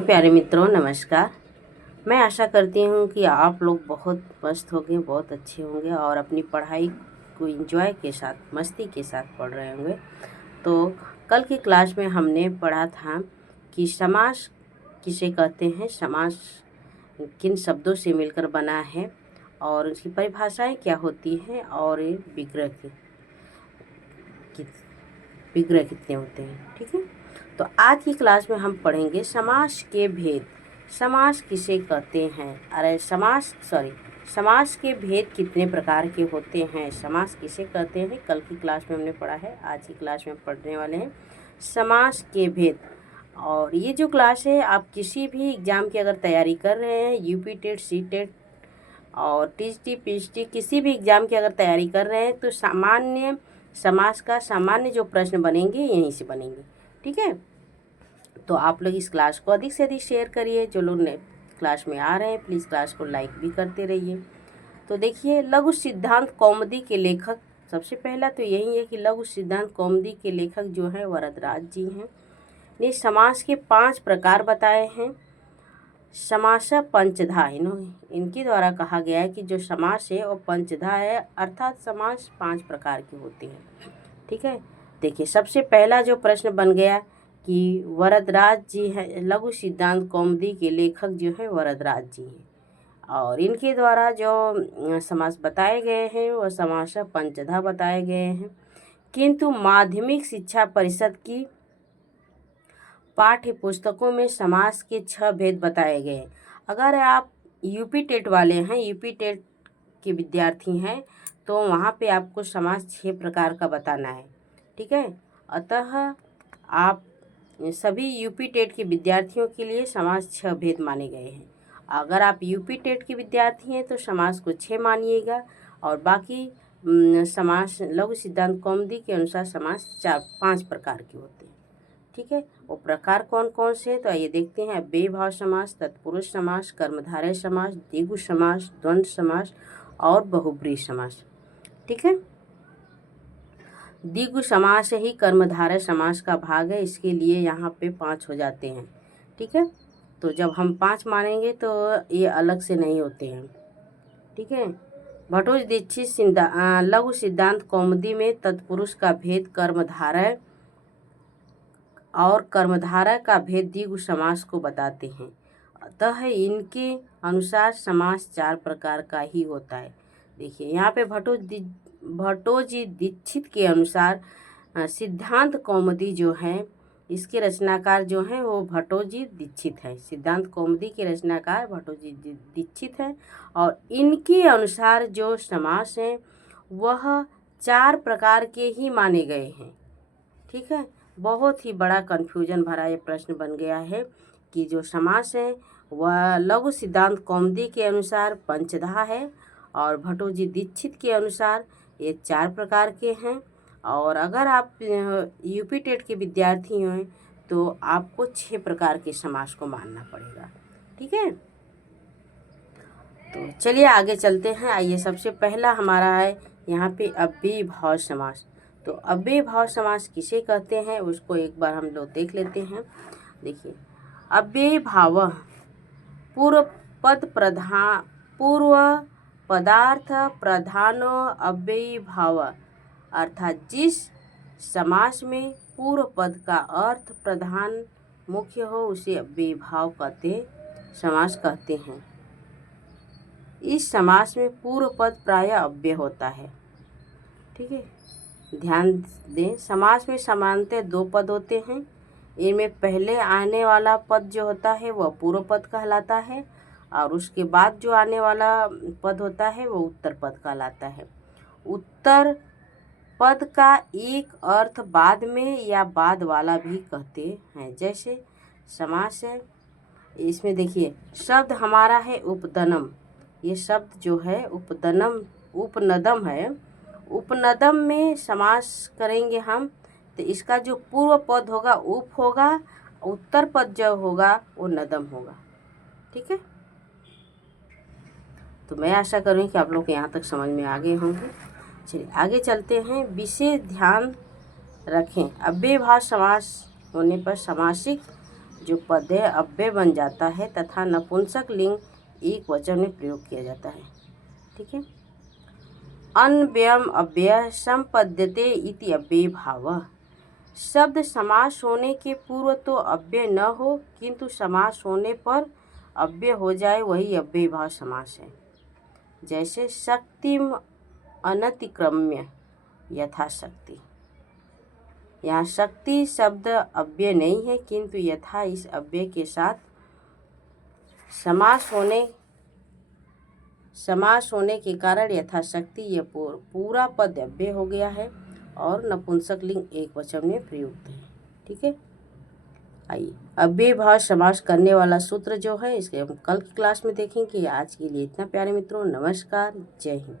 प्यारे मित्रों, नमस्कार। मैं आशा करती हूँ कि आप लोग बहुत मस्त होंगे, बहुत अच्छे होंगे और अपनी पढ़ाई को एंजॉय के साथ, मस्ती के साथ पढ़ रहे होंगे। तो कल की क्लास में हमने पढ़ा था कि समास किसे कहते हैं, समास किन शब्दों से मिलकर बना है और उसकी परिभाषाएं क्या होती हैं और विग्रह कितने होते हैं। ठीक है, तो आज की क्लास में हम पढ़ेंगे समास के भेद। समास किसे कहते हैं, समास के भेद कितने प्रकार के होते हैं, समास किसे कहते हैं, कल की क्लास में हमने पढ़ा है। आज की क्लास में हम पढ़ने वाले हैं समास के भेद। और ये जो क्लास है, आप किसी भी एग्ज़ाम की अगर तैयारी कर रहे हैं, यूपी टेट, सी टेट और टीजीटी, पीजीटी, किसी भी एग्ज़ाम की अगर तैयारी कर रहे हैं तो सामान्य समास का सामान्य जो प्रश्न बनेंगे यहीं से बनेंगे। ठीक है, तो आप लोग इस क्लास को अधिक से अधिक शेयर करिए। जो लोग नए क्लास में आ रहे हैं प्लीज़ क्लास को लाइक भी करते रहिए। तो देखिए, लघु सिद्धांत कौमुदी के लेखक, सबसे पहला तो यही है कि लघु सिद्धांत कौमुदी के लेखक जो हैं वरदराज जी हैं। ने समास के 5 प्रकार बताए हैं। समास पंचधा, इनके द्वारा कहा गया है कि जो समास है वो पंचधा है, अर्थात समास 5 प्रकार के होते हैं। ठीक है, देखिए सबसे पहला जो प्रश्न बन गया कि वरदराज जी हैं, लघु सिद्धांत कौमुदी के लेखक जो है वरदराज जी हैं और इनके द्वारा जो समास बताए गए हैं वो समास पंचधा बताए गए हैं। किंतु माध्यमिक शिक्षा परिषद की पाठ्य पुस्तकों में समास के 6 भेद बताए गए। अगर आप यूपी टेट वाले हैं, यूपी टेट के विद्यार्थी हैं, तो वहाँ पे आपको समास 6 प्रकार का बताना है। ठीक है, अतः आप सभी यूपी टेट के विद्यार्थियों के लिए समास 6 भेद माने गए हैं। अगर आप यूपी टेट के विद्यार्थी हैं तो समास को 6 मानिएगा और बाकी समास लघु सिद्धांत कौमुदी के अनुसार समास 5 प्रकार के होते हैं। ठीक है, वो प्रकार कौन कौन से, तो आइए देखते हैं। अव्ययी भाव समास, तत्पुरुष समास, कर्मधारय समास, द्विगु समास, द्वंद्व समास और बहुब्रीहि समास। ठीक है, द्विगु समास ही कर्मधारय समास का भाग है, इसके लिए यहाँ पे 5 हो जाते हैं। ठीक है, तो जब हम 5 मानेंगे तो ये अलग से नहीं होते हैं। ठीक है, भट्टोजी दीक्षित लघु सिद्धांत कौमुदी में तत्पुरुष का भेद कर्मधारय और कर्मधारय का भेद द्विगु समास को बताते हैं। अतः इनके अनुसार समास 4 प्रकार का ही होता है। देखिए यहाँ पे भट्टोजी दीक्षित के अनुसार सिद्धांत कौमुदी जो है, इसके रचनाकार जो हैं वो भट्टोजी दीक्षित है। सिद्धांत कौमुदी के रचनाकार भट्टोजी दीक्षित है और इनके अनुसार जो समास हैं वह 4 प्रकार के ही माने गए हैं। ठीक है, बहुत ही बड़ा कन्फ्यूजन भरा ये प्रश्न बन गया है कि जो समास है वह लघु सिद्धांत कौमुदी के अनुसार पंचधा है और भट्टोजी दीक्षित के अनुसार ये 4 प्रकार के हैं। और अगर आप यूपी टेट के विद्यार्थी हैं तो आपको 6 प्रकार के समास को मानना पड़ेगा। ठीक है, तो चलिए आगे चलते हैं। आइए, सबसे पहला हमारा है यहाँ पे अव्ययी भाव समास। तो अव्ययी भाव समास किसे कहते हैं उसको एक बार हम लोग देख लेते हैं। देखिए, अव्ययी भाव पूर्व पदार्थ प्रधानो अव्ययी भाव, अर्थात जिस समास में पूर्व पद का अर्थ प्रधान मुख्य हो उसे अव्ययी भाव समास कहते हैं। इस समास में पूर्व पद प्रायः अव्यय होता है। ठीक है, ध्यान दें, समास में सामान्यतः 2 पद होते हैं। इनमें पहले आने वाला पद जो होता है वह पूर्व पद कहलाता है और उसके बाद जो आने वाला पद होता है वो उत्तर पद कहलाता है। उत्तर पद का एक अर्थ बाद में या बाद वाला भी कहते हैं। जैसे समास है, इसमें देखिए शब्द हमारा है उपदनम। ये शब्द जो है उपनदम है। उपनदम में समास करेंगे हम तो इसका जो पूर्व पद होगा उप होगा, उत्तर पद जो होगा वो नदम होगा। ठीक है, तो मैं आशा करूँ कि आप लोग यहाँ तक समझ में आ गए होंगे। चलिए आगे चलते हैं। विशेष ध्यान रखें, अव्ययी भाव समास होने पर सामासिक जो पद है अव्यय बन जाता है तथा नपुंसक लिंग एक वचन में प्रयोग किया जाता है। ठीक है। अन्व्ययम अव्यय संपद्यते इति अव्यय भावः। शब्द समास होने के पूर्व तो अव्यय न हो किंतु समास होने पर अव्यय हो जाए, वही अव्यय भाव समास है। जैसे शक्तिम अनतिक्रम्य यथाशक्ति। यहाँ शक्ति शब्द अव्यय नहीं है किंतु यथा इस अव्यय के साथ समास होने के कारण यथाशक्ति यह पूरा पद अव्यय हो गया है और नपुंसक लिंग एक वचन में प्रयुक्त है। ठीक है। आइए अव्यय भाव समास करने वाला सूत्र जो है इसके हम कल की क्लास में देखेंगे। आज के लिए इतना प्यारे मित्रों, नमस्कार, जय हिंद।